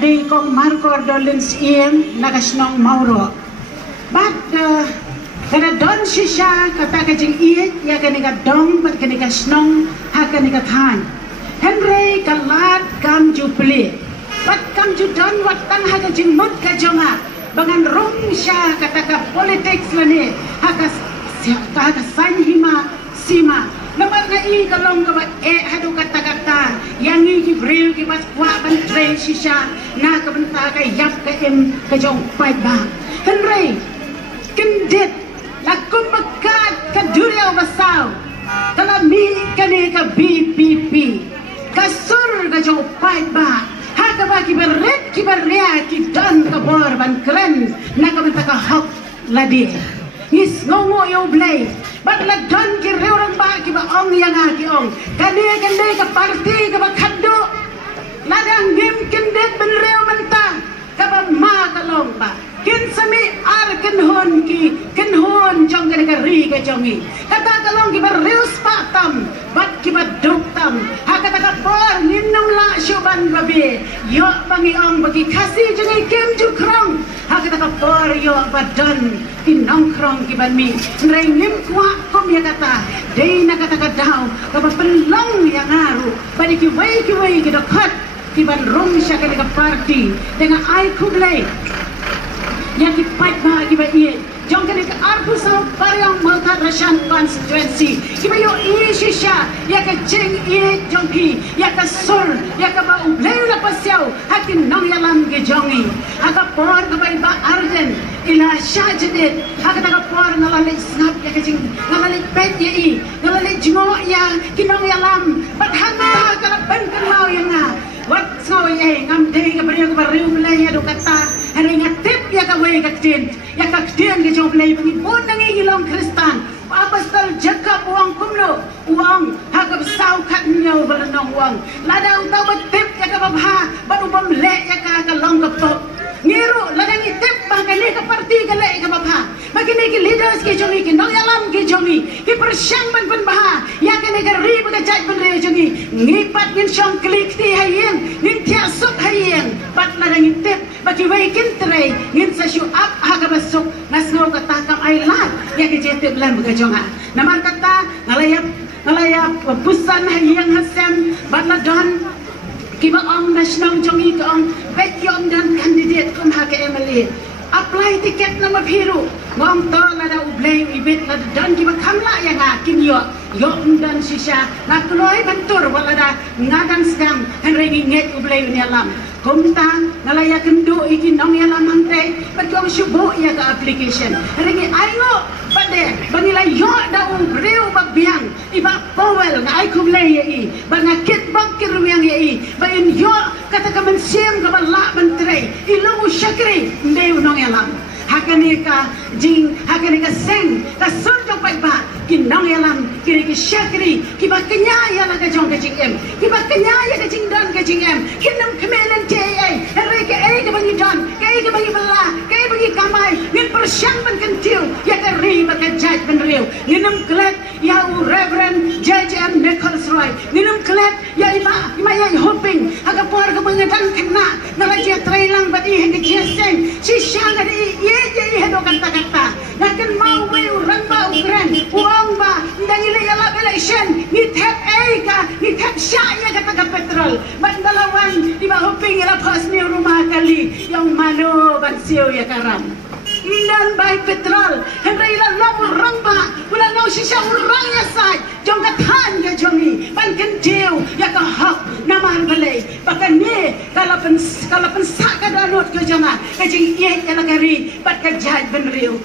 Adi kong Marco Dolins iem nagasnong Mauro. But kada don shisha kata kajing iet ya kanika dong but kanika snong ha kanika than. Henry kalat kam ju pli. But kam ju don wat tan ha kajing mut ka jonga. Bangan rong sha kata ka politics lani ha ka san hima sima. Naman na i kalong ka hadu kata-kata yang i kibril ki mas kwa ban tre shisha na ka banta ka yap ka em ka jong pai ba. Henry kendit lakum makat ka durya basaw kalami kani ka BPP kasur ka jong pai ba. Ha ka ba kiberrea ki dan ka bor ban kren na ka banta ka hok ladi. Ngis ngongo yo blay but la don ki reurang ba ki ba ong yang ki ong kane ka parti ka ba khaddo ladang ngim kendet ben reu mentang ka ba ma ka long ba kin sami ar ken hon jong ka ri ka jongi kata ka long ki ba reu spa tam bat ki ba duk tam ha kata ka por ninum la shuban babe yo bangi ong bagi kasi jongi kem ju krong ha kata ka por yo ba don kinong krong ki ban mi nrei ngim kwa kom ya kata dei na kata ka daw ka ba penlong yang ngaru bani ki wai ki dokhat ki ban rom sya ka parti dengan ai kublai yang ki pat ba ki ba ie jong ka ka arpu sa parang malta rashan constituency ki ba yo i shisha ya ka jeng ie jong ki ya ka sur ya ka ba ublai la pasyaw hakin nong ya lam ge jongi aga por ka ba arjen ila shajidit haka taka por ngalali snap ya kajing ngalali pet ya i ngalali jmo ya kinong ya lam but hanga kala ban kan mau ya nga wat ngaw ya ngam dei ka bariyo ka bariyo mulai ya do kata hari ngatip ya ka way ka tin ke job lay bangi bon nangigilong kristan apastal jaka buang kumlo uang haka saw kat nyaw balanong uang lada utaw batip ya ka babha banubam le ya ka long ka pop ngiru ladang itip bahkan ka parti ka le ka babha bagini ki leaders ke jongi ki nong alam ke jongi ki persyang ban baha ya ka ne ka ri ba jaj ban re jongi ngipat ngin syong klik ti hayeng ngin tia suk hayeng bat ladang itip bagi wai kin tre ngin sa shu up ha ka basuk nasno ka takam ai lat ya ke jete blan ba jonga namar kata ngalayap pusan hayeng hasem bat ladon kiba ong national jongi ka ong bet yom dan candidate kum ha ka emily apply tiket nama biru ngom to lada ublay ibit lada dan kiba kamla yang akin yo dan shisha na kloy bentur walada ngadang sedang henry nget ublay ni alam kumta nalaya kendo iki nong alam mangte bagong shubo ya ka application henry ayo pade banila yo da ubreu babiang iba powel na ay kublay ya i bangakit bagkir yang ya i bayin yo kata ka mensim ka bala bentre ilo syakri ndeu nong alam hakanika jing hakanika seng ka sunjo pai ba kinong alam kiri ki syakri ki ba kenya ya la ka jong ka jing em ki ba kenya ya ka jing dan ka jing em kinam kemelen te ai re ka ai ka bangi dan ka ai ka bangi bala ka ai bangi kamai ngin persyang ban kentiu ya ka ri ba ka judge ban riu nginam klet ya u reverend judge M Nicholas Roy nginam klet ya ima ya hoping aga por ka bangi dan kena na ja trailang ba di hindi ja seng si syanga di ye hado kata-kata nakan mau we urang ba ukran uang ba ndang ile yala election ni tap ai ka ni tap syaya kata ka petrol bandalawan di ba hoping ila pas ni rumah kali yang malo ban siyo ya karam dan bay petrol henry ila lang urang ba wala no sisya urang ya sai jong kathan ya jongi ban kentiu ya ka hak naman balay baka ni kalapan sa ka danot ko jonga kajing iya ya lagari bat ka jaj ban riu